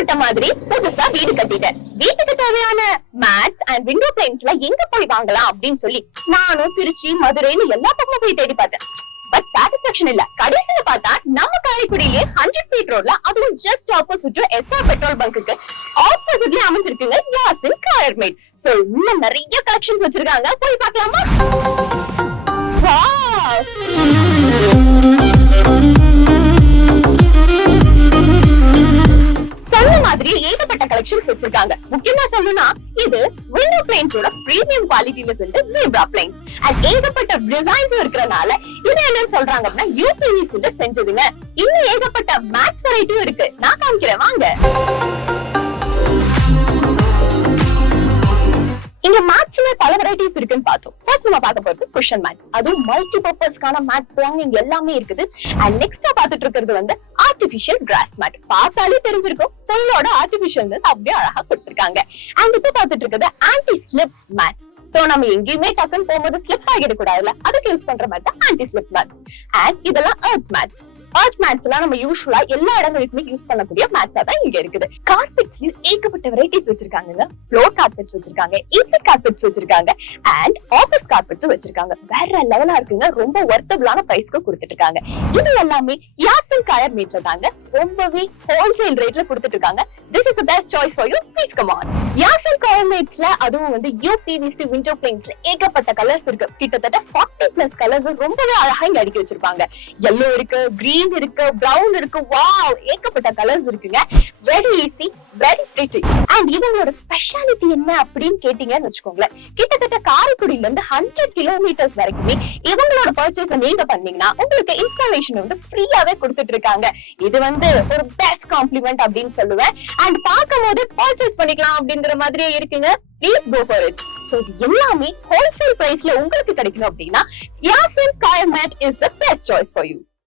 ஆசைப்பட்ட மாதிரி புதுசா வீடு கட்டிட்டேன். வீட்டுக்கு தேவையான மேட்ஸ் அண்ட் விண்டோ பிளைன்ஸ்ல எங்க போய் வாங்கலாம் அப்படின்னு சொல்லி நானும் திருச்சி மதுரைன்னு எல்லா பக்கமும் போய் தேடி பார்த்தேன். பட் சாட்டிஸ்பாக்சன் இல்ல. கடைசியில பார்த்தா நம்ம காரைக்குடியிலே ஹண்ட்ரட் ஃபீட் ரோட்ல அதுவும் ஜஸ்ட் ஆப்போசிட் எஸ்ஆர் பெட்ரோல் பங்குக்கு ஆப்போசிட்ல அமைஞ்சிருக்குங்க யாசின் காயர்மேட் சோ இன்னும் நிறைய கலெக்ஷன்ஸ் வச்சிருக்காங்க. போய் பார்க்கலாமா? கலெக்ஷன்ஸ் வச்சிருக்காங்க. முக்கியமா சொல்லணும்னா இது விண்டோ பிளேன்ஸோட பிரீமியம் குவாலிட்டியில செஞ்ச ஜீப்ரா பிளேன்ஸ் அண்ட் ஏகப்பட்ட டிசைன்ஸும் இருக்கிறனால இது என்னன்னு சொல்றாங்க அப்படின்னா யூபிவிசில செஞ்சதுங்க. இன்னும் ஏகப்பட்ட மேட்ச் வெரைட்டியும் இருக்கு. நான் காமிக்கிறேன் வாங்க. மேட்ச்ல பல வெரைட்டிஸ் இருக்குன்னு பார்த்தோம். ஃபர்ஸ்ட் நம்ம பார்க்க போறது குஷன் மேட்ச் அதுவும் மல்டி பர்பஸ்க்கான மேட்ச் தாங்க இங்க எல்லாமே இருக்குது. அண்ட் நெக்ஸ்டா பார்த்துட்டு இருக்கிறது வந்து ஆர்டிபிஷியல் கிராஸ் மேட் பார்த்தாலே தெரிஞ்சிருக்கும். பொண்ணோட ஆர்டிபிஷியல்னஸ் அப்படியே அழகா கொடுத்துருக்காங்க. அண்ட் இப்ப பார்த்துட்டு இருக்கிறது ஆன்டி ஸ்லிப் மேட்ச் சோ நம்ம எங்கேயுமே டக்குன்னு போகும்போது ஸ்லிப் ஆகிடக்கூடாதுல அதுக்கு யூஸ் பண்ற மாதிரி தான் ஆன்டி ஸ்லிப் மேட்ச் அண்ட் இதெல்லாம் எர்த் மேத்ஸ் ஆர்ட் மேட்ஸ் எல்லாம் நம்ம யூஸ்வலா எல்லா இடங்களுக்குமே யூஸ் பண்ணக்கூடிய மேட்ஸா தான் இங்க இருக்குது. கார்பெட்ஸ்லயும் ஏகப்பட்ட வெரைட்டிஸ் வச்சிருக்காங்க ஃப்ளோர் கார்பெட்ஸ் வச்சிருக்காங்க இன்செட் கார்பெட்ஸ் வச்சிருக்காங்க அண்ட் ஆபீஸ் கார்பெட்ஸும் வச்சிருக்காங்க. வேற லெவலா இருக்குங்க. ரொம்ப ஒர்த்தபிளான பிரைஸ்க்கு கொடுத்துட்டு இருக்காங்க. இது எல்லாமே யாசன் காயர் மீட்ல தாங்க ரொம்பவே ஹோல்சேல் ரேட்ல கொடுத்துட்டு இருக்காங்க. This is the best choice for you please come on Yasin coir மீட்ஸ்ல அதுவும் வந்து யூபிவிசி விண்டோ பிளேன்ஸ்ல ஏகப்பட்ட கலர்ஸ் இருக்கு. கிட்டத்தட்ட 40 பிளஸ் கலர்ஸ் ரொம்பவே அழகா இங்க அடுக்கி வச்சிருப்பாங்க. எல்லோ இருக்கு கிரீன் இருக்கு பிரவுன் இருக்கு வாவ் ஏகப்பட்ட கலர்ஸ் இருக்குங்க. Very easy very pretty and இவங்களோட ஸ்பெஷாலிட்டி என்ன அப்படின்னு கேட்டீங்கன்னு வச்சுக்கோங்களேன். கிட்டத்தட்ட காரைக்குடியில இருந்து ஹண்ட்ரட் கிலோமீட்டர்ஸ் வரைக்குமே இவங்களோட பர்ச்சேஸ் நீங்க பண்ணீங்கன்னா உங்களுக்கு இன்ஸ்டாலேஷன் வந்து ஃப்ரீயாவே கொடுத்துட்டு இருக்காங்க. இது வந்து ஒரு பெஸ்ட் காம்ப்ளிமெண்ட் அப்படின்னு சொல்லுவேன். அண்ட் பார்க்கும் போது பர்ச்சேஸ் பண்ணிக்கலாம் அப்படின்ற மாதிரியே இருக்குங்க. Please go for it so இது எல்லாமே ஹோல்சேல் பிரைஸ்ல உங்களுக்கு கிடைக்கணும் அப்படின்னா Yasin coir mat mat is the best choice for you